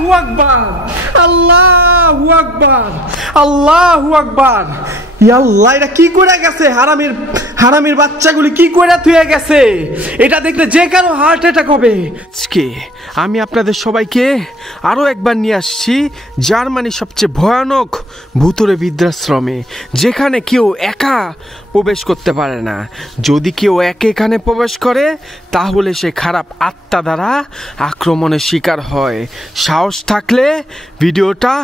আল্লাহু আকবার, আল্লাহু আকবার, আল্লাহু আকবার। আল্লাহ, এটা কি করে গেছে? হারামির বাচ্চাগুলি কি করে থুয়ে গেছে? এটা দেখলে যে কারো হার্ট অ্যাটাক হবে। আজকে আমি আপনাদের সবাইকে আরও একবার নিয়ে আসছি জার্মানির সবচেয়ে ভয়ানক ভুতুড়ে বৃদ্ধাশ্রমে, যেখানে কেউ একা প্রবেশ করতে পারে না। যদি কেউ এখানে প্রবেশ করে তাহলে সে খারাপ আত্মা দ্বারা আক্রমণের শিকার হয়। সাহস থাকলে ভিডিওটা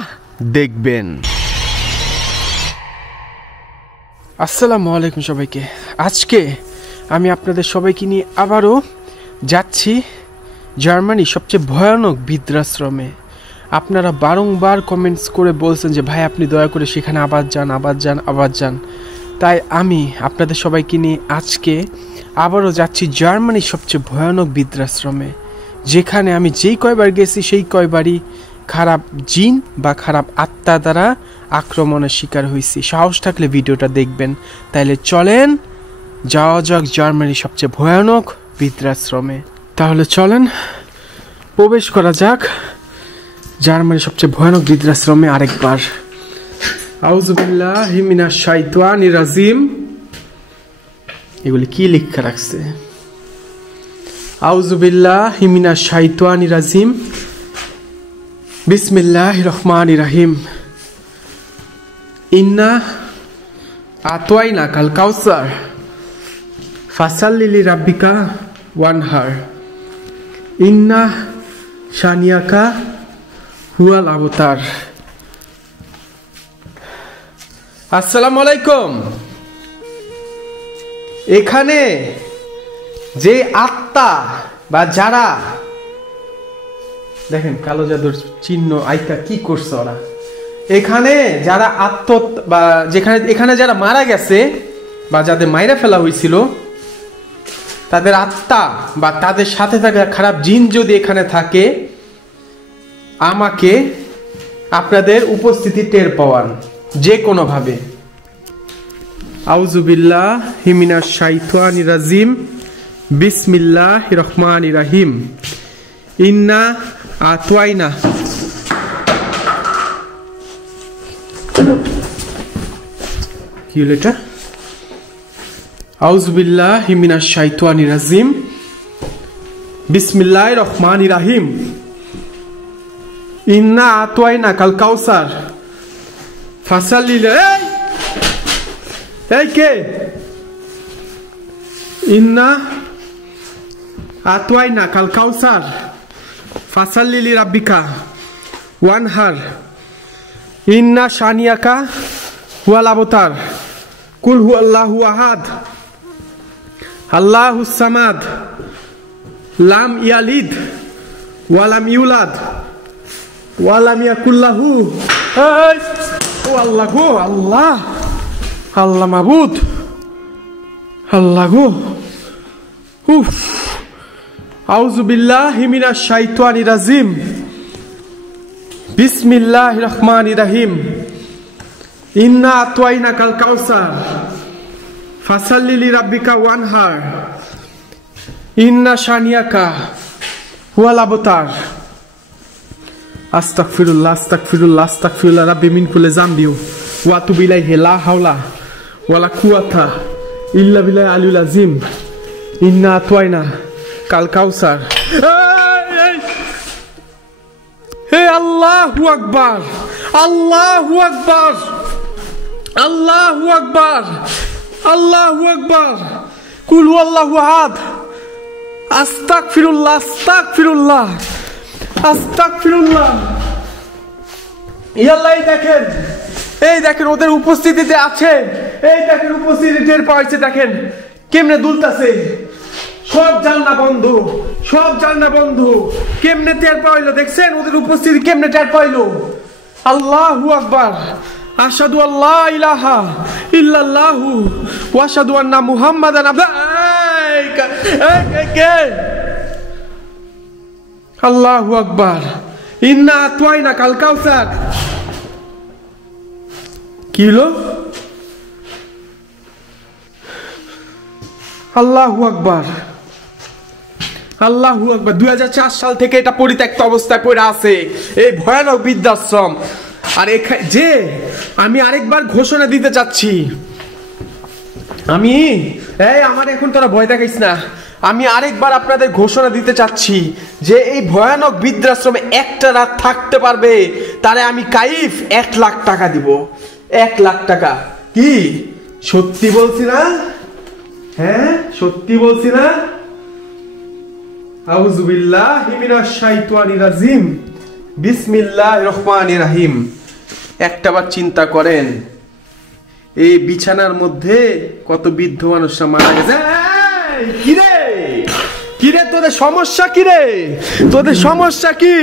দেখবেন। আসসালামু আলাইকুম সবাইকে। আজকে আমি আপনাদের সবাইকে নিয়ে আবারও যাচ্ছি জার্মানির সবচেয়ে ভয়ানক বৃদ্ধাশ্রমে। আপনারা বারংবার কমেন্টস করে বলছেন যে ভাই আপনি দয়া করে সেখানে আবার যান। তাই আমি আপনাদের সবাইকে নিয়ে আজকে আবারও যাচ্ছি জার্মানির সবচেয়ে ভয়ানক বৃদ্ধাশ্রমে, যেখানে আমি যেই কয়বার গেছি সেই কয়বারই খারাপ জিন বা খারাপ আত্মা দ্বারা আক্রমণের শিকার হয়েছি। সাহস থাকলে ভিডিওটা দেখবেন। তাইলে চলেন যাওয়া যাক জার্মানির সবচেয়ে ভয়ানক বৃদ্ধাশ্রমে। তাহলে চলেন প্রবেশ করা যাক জার্মানির সবচেয়ে ভয়ানক বৃদ্ধাশ্রমে আরেকবার। আউযুবিল্লাহি মিনাশ শাইতানির রাজিম। এগুলি কি লেখা রাখছে? আউযুবিল্লাহি মিনাশ শাইতানির রাজিম, বিসমিল্লাহির রহমানির রহিম। ইন্না আতওয়াইনা কাল কাউসার ফাসাল্লি লিরাব্বিকা ওয়ানহার ইন্না শানিয়াকা হুয়াল আবতার। আসসালামু আলাইকুম। এখানে যে আত্মা বা যারা দেখেন কালো জাদুর চিহ্ন আইকা কি করছে ওরা, এখানে যারা বা এখানে যারা মারা গেছে বা যাদের মাইরা ফেলা হয়েছিল তাদের আত্মা বা তাদের সাথে থাকা খারাপ জিন যদি এখানে থাকে, আমাকে আপনাদের উপস্থিতি টের পাওয়ান যে কোনো ভাবে। আউযুবিল্লাহি মিনাশ শাইতানির রাজিম, বিসমিল্লাহির রহমানির রহিম। ইন্না আতওয়াইনা কি হলো এটা? আউযুবিল্লাহি মিনাশ শাইতানির রাজিম, বিসমিল্লাহির রহমানির রহিম। ইন্না আতওয়াইনা কাল কাউসার ফাসাল্লি এই কে? ইন্না আতওয়াইনা কাল কাউসার ফাসাল্লি লিরাব্বিকা ওয়ানহার ইন্না শানিয়াকা হুয়াল আবতার কুল হুয়াল্লাহু আহাদ আল্লাহুস সামাদ লাম ইয়ালিদ ওয়ালাম ইউলাদ ওয়ালাম ইয়াকুল লাহু। ও আল্লাহ গো, আল্লাহ আল্লাহ মাবুদ, আল্লাহ গো। উফ। আউযুবিল্লাহি মিনাশ শাইতানির রাজিম, বিসমিল্লাহির রহমানির রহিম। ইন্না আতওয়াইনা কাল কাউসার ফাসাল্লি লিরাব্বিকা ওয়ানহার ইন্না শানিয়াকা হুয়াল আবতার। আস্তাগফিরুল্লাহ আস্তাগফিরুল্লাহ আস্তাগফিরুল্লাহ রাব্বি মিন কুল্লি যামবি ওয়া আতুবু ইলাইহি লা হাওলা ওয়ালা কুওয়াতা ইল্লা বিল্লাহিল আলিয়্যিল আযীম। ইন্না আতওয়াইনা কাল কাউসার। হে আল্লাহু আকবার, আল্লাহু আকবার, আল্লাহু আকবার, আল্লাহু আকবার। কুল হুয়াল্লাহু আহাদ। আস্তাগফিরুল্লাহ আস্তাগফিরুল্লাহ আস্তাগফিরুল্লাহ। আল্লাহ, এই দেখেন ওদের উপস্থিতিতে আছে। এই দেখেন উপস্থিতি টের পাইছে, দেখেন কেমনে দুলতাছে। সব জানলা বন্ধ, সব জানলা বন্ধ। কেমনে টের পাইলো? দেখছেন ওদের উপস্থিতি কেমনে টের পাইলো? আল্লাহু আকবার। আশহাদু আল্লা ইলাহা ইল্লাল্লাহু ওয়া আশহাদু আন্না মুহাম্মাদান আল্লাহু আকবার। ইন্না আতওয়াইনা কাল কাউসার। কি হলো? আল্লাহু আকবার। আল্লাহু আকবার। 2004 সাল থেকে এটা পরিত্যক্ত অবস্থায় পড়ে আছে, এই ভয়ানক বৃদ্ধাশ্রম। আর যে আমি আরেকবার ঘোষণা দিতে চাচ্ছি, আমার এখন তোরা ভয় দেখাইস না, আমি আরেকবার আপনাদের ঘোষণা দিতে চাচ্ছি যে এই ভয়ানক বৃদ্ধাশ্রমে একটা রাত থাকতে পারবে তারে আমি কাইফ 1 লাখ টাকা দিব। 1 লাখ টাকা। কি সত্যি বলছি না? হ্যাঁ সত্যি বলছি না? আউযু বিল্লাহি মিনাশ শাইতানির রাজিম, বিসমিল্লাহির রহমানির রহিম। একটাবার চিন্তা করেন, এই বিছানার মধ্যে কত বৃদ্ধ মানুষরা মারা গেছে। কিরে কিরে তোদের সমস্যা কি রে? তোদের সমস্যা কি?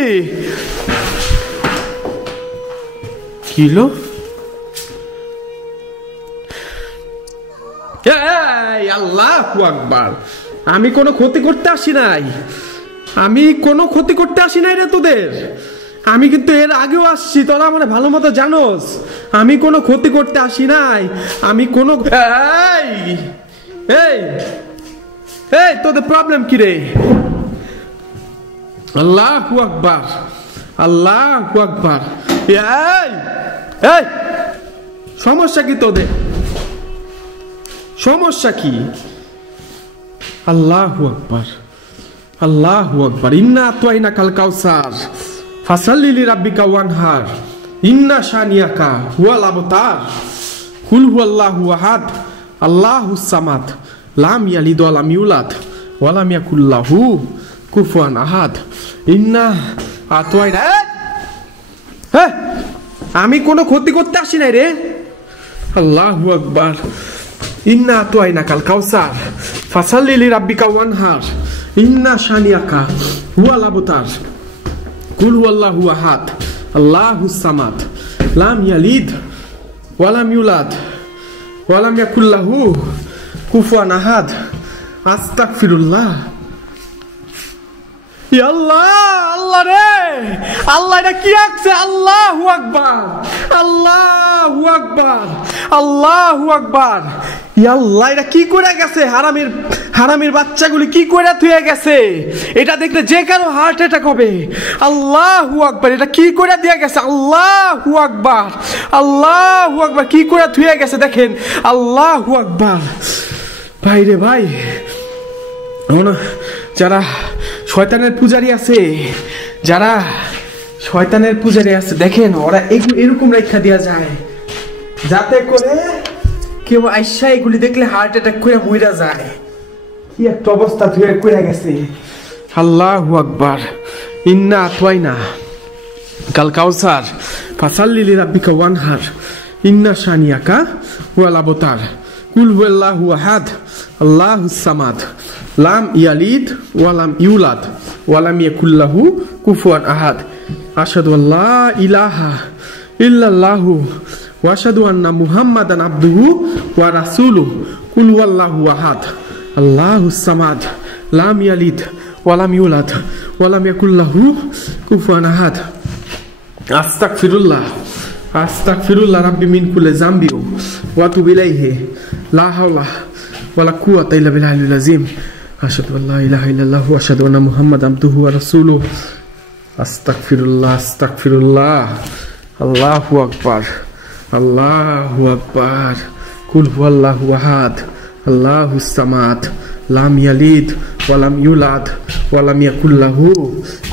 কিলো আল্লাহু আকবার। আমি কোনো ক্ষতি করতে আসি নাই, আমি কোনো ক্ষতি করতে আসি নাই রে তোদের। আমি কিন্তু এর আগেও আসছি, তোরা মানে ভালো মতো জানোস। আমি কোনো ক্ষতি করতে আসি নাই, আমি কোনো এই তোদের প্রবলেম কি রে? আল্লাহু আকবার, আল্লাহু আকবার। এই সমস্যা কি তোদের? সমস্যা কি? আল্লাহু আকবার, আল্লাহু আকবার। ইন্না আতাইনাকাল কাউসার ফাসাল্লি লিরাব্বিকা ওয়ানহার ইন্না শানিয়াকা হুয়াল আবতার কুল হুয়াল্লাহু আহাদ আল্লাহুস সামাদ লাম ইয়ালিদ ওয়া লাম ইউলাদ ওয়া লাম ইয়াকুল লাহু কুফুয়ান আহাদ। ইন্না আতাইনা। আমি কোনো ক্ষতি করতে আসি নাই রে। আল্লাহু আকবার। ইন্না আতাইনাকাল কাউসার ফাসাল্লি লিরাব্বিকা ওয়ানহার ইন্না শানিয়াকা হুয়াল আবতার কুল হুয়াল্লাহু আহাদ আল্লাহুস সামাদ লাম ইয়ালিদ ওয়া লাম ইউলাদ ওয়া লাম ইয়াকুল লাহু কুফুয়ান আহাদ। আস্তাগফিরুল্লাহ। ইয়া আল্লাহ, আল্লাহ রে, আল্লাহ এটা কি আছে? আল্লাহু আকবার, আল্লাহু আকবার, আল্লাহু আকবার। ইয়া আল্লাহ এটা কি করে গেছে? হারামির বাচ্চাগুলি কি করে থুয়ে গেছে? এটা দেখলে যে কারো হার্ট অ্যাটাক হবে। আল্লাহু আকবার। এটা কি করে দিয়ে গেছে? আল্লাহু আকবার, আল্লাহু আকবার। কি করে থুয়ে গেছে দেখেন। আল্লাহু আকবার। ভাই রে ভাই, যারা শয়তানের পূজারী আছে, যারা শয়তানের পূজারী আছে, দেখেন ওরা এরকম রেখা দেওয়া যায় যাতে করে কেউ আইসা এগুলি দেখলে হার্ট অ্যাটাক করে মইরা যায়। কি একটা অবস্থা ধুয়ে করে গেছে। আল্লাহু আকবার। ইন্না আতাইনা কাল কাউসার ফাসাল্লি লিরাব্বিকা ওয়ানহার ইন্না শানিয়াকা হুয়াল আবতার কুল হুয়াল্লাহু আহাদ আল্লাহুস সামাদ লাম ইয়ালিদ ওয়া লাম ইউলাদ ওয়া লাম ইয়াকুল লাহু কুফুয়ান আহাদ। আশহাদু আল্লা ইলাহা ইল্লাল্লাহু ওয়া আশহাদু আন্না মুহাম্মাদান আবদুহু ওয়া রাসূলুহু কুল হুয়াল্লাহু আহাদ আল্লাহুস সামাদ লাম ইয়ালিদ ওয়া লাম ইউলাদ ওয়া লাম ইয়াকুল লাহু কুফুয়ান আহাদ। আস্তাগফিরুল্লাহ, আস্তাগফিরুল্লাহ রাব্বি মিন কুল্লি যামবি ওয়া আতুবু ইলাইহি লা হাওলা ওয়া লা কুওয়াতা ইল্লা বিল্লাহিল আযীম। আশহাদু আল্লা ইলাহা ইল্লাল্লাহু ওয়া আশহাদু আন্না মুহাম্মাদান আবদুহু ওয়া রাসূলুহু। আস্তাগফিরুল্লাহ, আস্তাগফিরুল্লাহ। আল্লাহু আকবার, আল্লাহু আকবার। কুল হুয়াল্লাহু আহাদ আল্লাহুস সামাদ লাম ইয়ালিদ ওয়া লাম ইউলাদ ওয়া লাম ইয়াকুল লাহু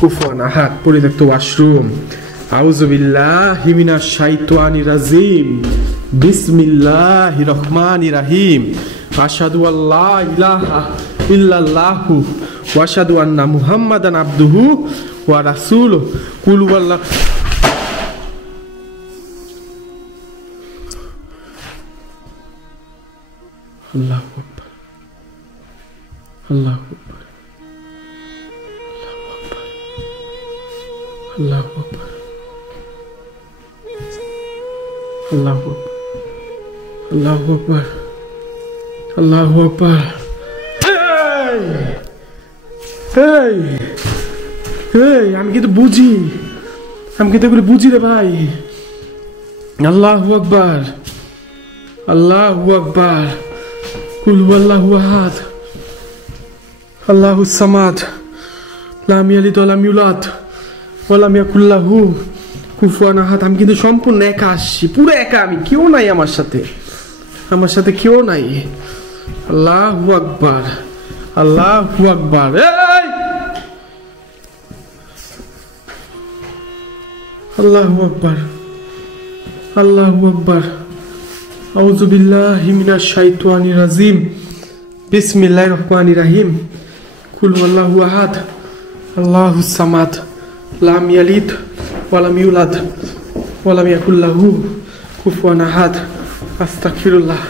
কুফুয়ান আহাদ। পরিত্যক্ত ওয়াশরুম। আউযু বিল্লাহি মিনাশ শাইতানির রাজিম, বিসমিল্লাহির রহমানির রহিম। আশহাদু আল্লা ইলাহা ইল্লাল্লাহু ওয়া আশহাদু আন্না মুহাম্মাদান আবদুহু ওয়া রাসূলুহু। কুল হুয়াল্লাহু। আল্লাহু আকবার, আল্লাহু আকবার, আল্লাহু আকবার, আল্লাহু আকবার, আল্লাহু আকবার, আল্লাহু আকবার। আমি কিন্তু বুঝি, আমি কিন্তু এগুলো বুঝি রে ভাই। আল্লাহু আকবার, আল্লাহু আকবার। কুল হুয়াল্লাহু আহাদ আল্লাহুস সামাদ লাম ইয়ালিদ ওয়া লাম ইউলাদ ওয়া লাম ইয়াকুল লাহু কুফুয়ান আহাদ। আমি কিন্তু সম্পূর্ণ একা আসছি, পুরো একা, আমি কেউ নাই আমার সাথে কেউ নাই। আল্লাহু আকবার, আল্লাহু আকবার। আল্লাহু আকবার, আল্লাহু আকবার। আউযু বিল্লাহি মিনাশ শাইতানির রাজিম। বিসমিল্লাহির রহমানির রহিম। কুল হুয়াল্লাহু আহাদ, আল্লাহুস সামাদ, লাম ইয়ালিদ ওয়া লাম ইউলাদ ওয়া লাম ইয়াকুল লাহু কুফুয়ান আহাদ। আস্তাগফিরুল্লাহ,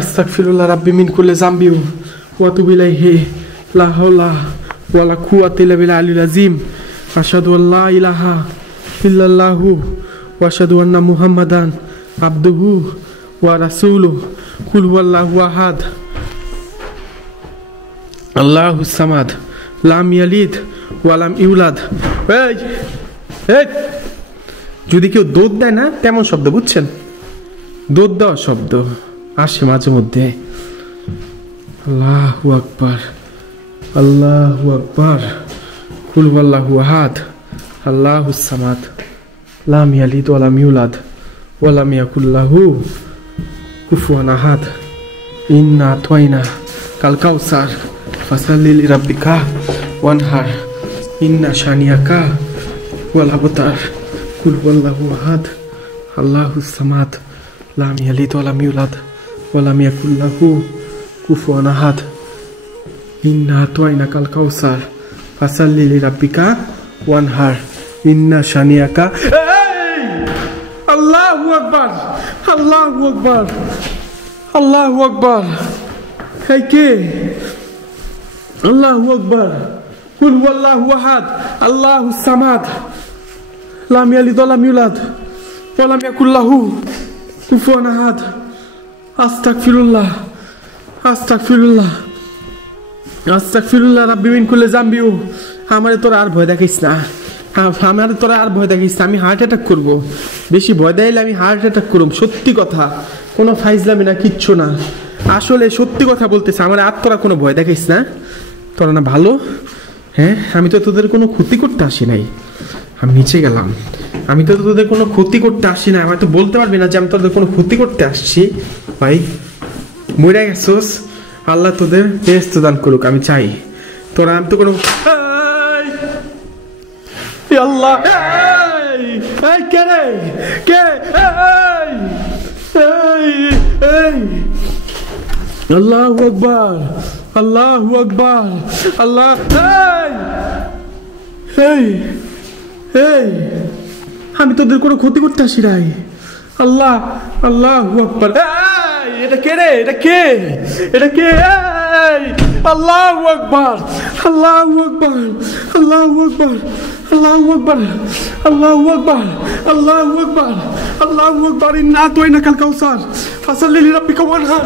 আস্তাগফিরুল্লাহ রাব্বি মিন কুল্লি যামবি ওয়া আতুবু ইলাইহি। লা হাওলা ওয়া লা কুওয়াতা ইল্লা বিল্লাহিল আলিয়্যিল আযীম। আশহাদু আল্লা ইলাহা ইল্লাল্লাহু ওয়া আশহাদু আন্না মুহাম্মাদান আবদুহু ওয়া রাসূলুহু। কুল হুয়াল্লাহু আহাদ, আল্লাহুস সামাদ, লাম ইয়ালিদ ওয়া লাম ইউলাদ। যদি কেউ দোদ দেয় না, তেমন শব্দ বুঝছেন, দোদ দেওয়া শব্দ আসে মাঝে মধ্যে। আল্লাহু আকবার, আল্লাহু আকবার। কুল হুয়াল্লাহু আহাদ, আল্লাহুস সামাদ, লাম ইয়ালিদ ওয়া লাম ইউলাদ ওয়া লাম ইয়াকুল লাহু কুফুয়ান আহাদ। ইন্না আতাইনা কাল কাউসার ফাসাল্লি লিরাব্বিকা ওয়ানহার। ইন্না শানিয়াকা ওয়াল আবতার। কুল হুয়াল্লাহু আহাদ, আল্লাহুস সামাদ, লাম ইয়ালিদ ওয়া লাম ইউলাদ ওয়া লাম ইয়াকুল লাহু কুফুয়ান আহাদ। ইন্না আতাইনা কাল কাউসার ফাসাল্লি লিরাব্বিকা ওয়ানহার। ইন্না শানিয়াকা। আল্লাহু আকবার, আল্লাহু আকবার, আল্লাহু আকবার। এই কে? আল্লাহু আকবার। কুল হুয়াল্লাহু আহাদ, আল্লাহুস সামাদ, লাম ইয়ালিদ ওয়া লাম ইউলাদ ওয়া লাম ইয়াকুল লাহু কুফুয়ান আহাদ। আস্তাগফিরুল্লাহ, আস্তাগফিরুল্লাহ, আস্তাগফিরুল্লাহ রাব্বি মিন কুল্লি যামবি। আমারে তোরা আর ভয় দেখাইস না, আমারে তোরা আর ভয় দেখাইস না। আমি হার্ট অ্যাটাক করবো, বেশি ভয় দেখাইলে আমি হার্ট অ্যাটাক করব। সত্যি কথা, কোনো ফাইজলামি না, কিচ্ছু না, আসলে সত্যি কথা বলতেছে। আমার আর তোরা কোনো ভয় দেখাইস না, তোরা না ভালো। হ্যাঁ, আমি তো তোদের কোনো ক্ষতি করতে আসি নাই। আমি নিচে গেলাম, আমি তো তোদের কোনো ক্ষতি করতে আসি না। আমার তো বলতে পারবি না যে আমি তোদের কোনো ক্ষতি করতে আসছি। ভাই মরে গেছোস, আল্লাহ তোদের বেহেশত দান করুক, আমি চাই। তোরা আমি তো কোনো আল্লাহ কে রে কে? আল্লাহু আকবার, আল্লাহু আকবার, আল্লাহ। আমি তোদের কোনো ক্ষতি করতে আসি নাই। আল্লাহ, আল্লাহু আকবার। এটা কে রে? এটা কে? এটা কে? আল্লাহু আকবার, আল্লাহু আকবার, আল্লাহু আকবার, আল্লাহু আকবার, আল্লাহু আকবার, আল্লাহু আকবার, আল্লাহু আকবার। ইন্না আতাইনাকাল কাউসার ফাসাল্লি লিরাব্বিকা ওয়ানহার।